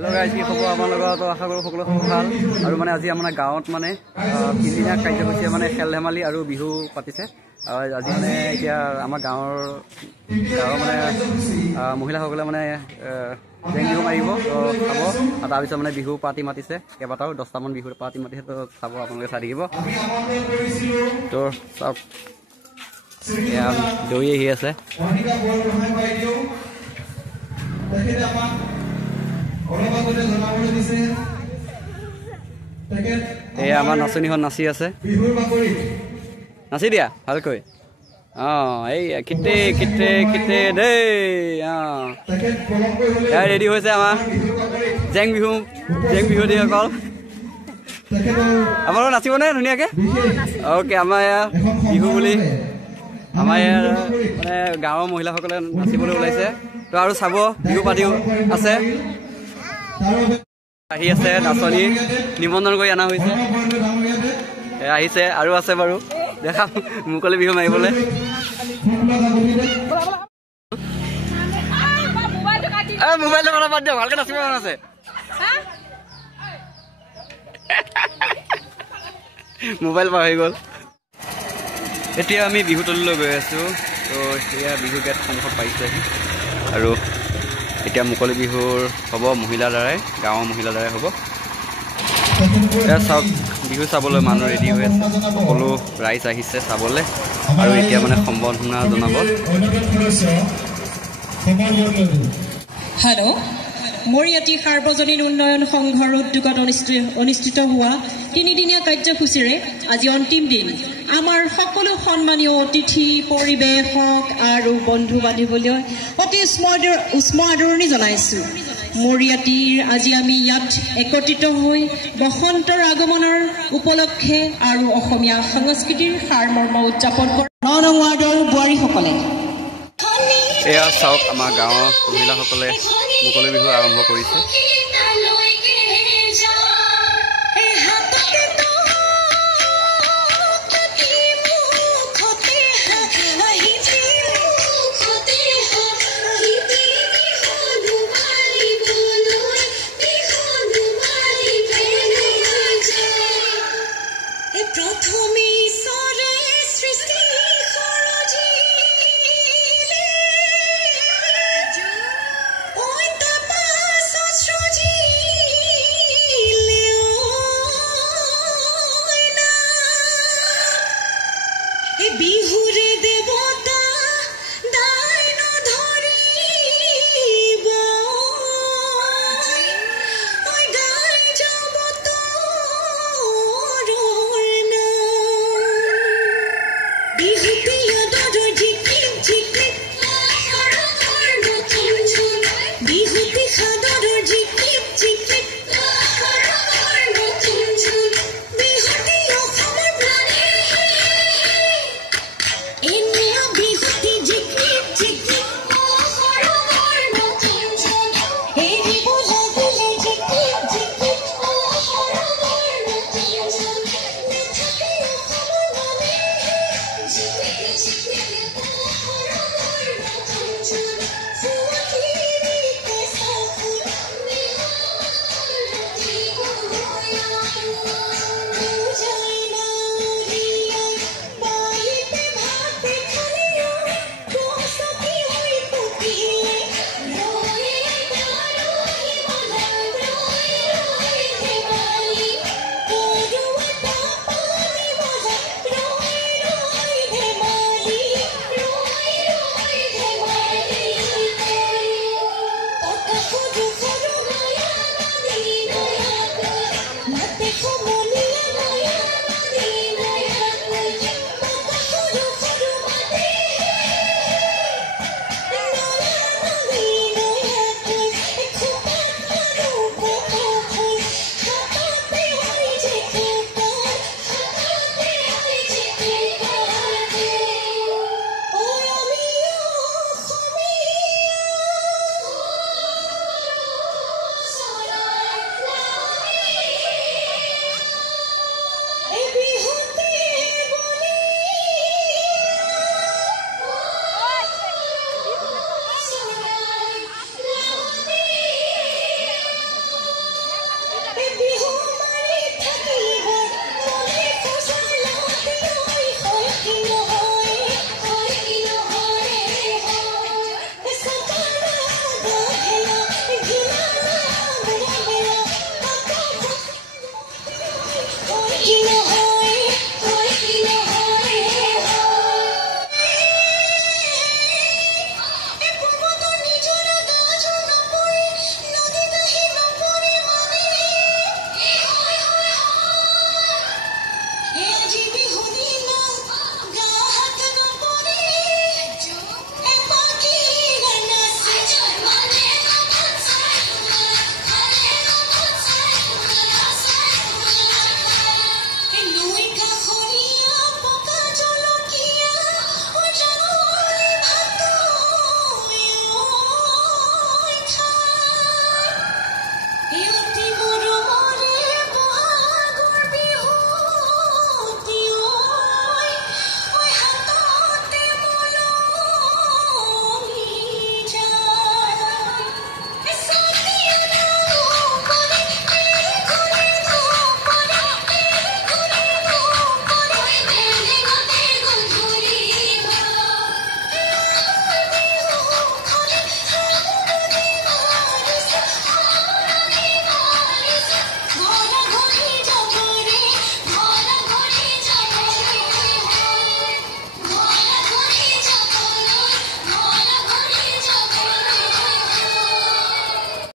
Hello' guys, কি খবৰ আপোনালোকৰ? আশা কৰোঁ সকলো খবৰ ভাল। আৰু মানে আজি আমাৰ গাঁৱত মানে তিনিদিনীয়া কাৰ্যসূচীয়ে মানে খেল ধেমালি আৰু বিহু পাতিছে। আজি মানে এতিয়া আমাৰ গাঁৱৰ মানে মহিলাসকলে মানে জেং বিহু মাৰিব, তো চাব। আৰু তাৰপিছত মানে বিহু পাৰ্টি মাতিছে কেইবাটাও, 10টামান বিহু পাৰ্টি মাতিছে, তো চাব, আপোনালোকে চাই থাকিব। তো চাওক, এয়া দৌৰি আহি আছে। এয়া আমাৰ নাচনীখন নাচি আছে, নাচি দিয়া ভালকৈ। এই কিতে কিতে কিতে দেই। এয়া ৰেডি হৈছে আমাৰ জেং বিহু দিয়ে অকল। আপোনালোকে নাচিবনে ধুনীয়াকৈ? অ'কে, আমাৰ এয়া বিহু বুলি আমাৰ ইয়াৰ মানে গাঁৱৰ মহিলাসকলে নাচিবলৈ ওলাইছে। তো আৰু চাব, বিহু পাৰ্টিও আছে, আহি আছে। নাচনী নিমন্ত্ৰণ কৰি অনা হৈছে, আহিছে আৰু আছে বাৰু, দেখাম মুকলি বিহু মাৰিবলৈ। মোবাইলটো কথা বাদ দিয়ক, ভালকৈ নাচিব মন আছে। মোবাইল পাৰ হৈ গ'ল। এতিয়া আমি বিহুতলীলৈ গৈ আছোঁ। তো সেয়া বিহু গেট সন্মুখত পাইছেহি, আৰু এতিয়া মুকলি বিহুৰ হ'ব মহিলাৰ দ্বাৰাই, গাঁৱৰ মহিলাৰ দ্বাৰাই হ'ব। এয়া চাওক, বিহু চাবলৈ মানুহ ৰেডি হৈ আছে, সকলো ৰাইজ আহিছে চাবলৈ। আৰু এতিয়া মানে সম্বৰ্ধনা জনাব। হেল্ল', মৰিয়াটি সাৰ্বজনীন উন্নয়ন সংঘৰ উদ্যোগত অনুষ্ঠিত হোৱা তিনিদিনীয়া কাৰ্যসূচীৰে আজি অন্তিম দিন। আমাৰ সকলো সন্মানীয় অতিথি, পৰিৱেশক আৰু বন্ধু বান্ধৱীলৈ অতি উষ্ম আদৰণি জনাইছোঁ। মৰিয়াটিৰ আজি আমি ইয়াত একত্ৰিত হৈ বসন্তৰ আগমনৰ উপলক্ষে আৰু অসমীয়া সংস্কৃতিৰ সাৰমৰ্ম উদযাপন কৰা 9 নং ৱাৰ্ডৰ বোৱাৰীসকলে। এয়া চাওক, আমাৰ গাঁৱৰ মহিলাসকলে মুকলি বিহু আৰম্ভ কৰিছে।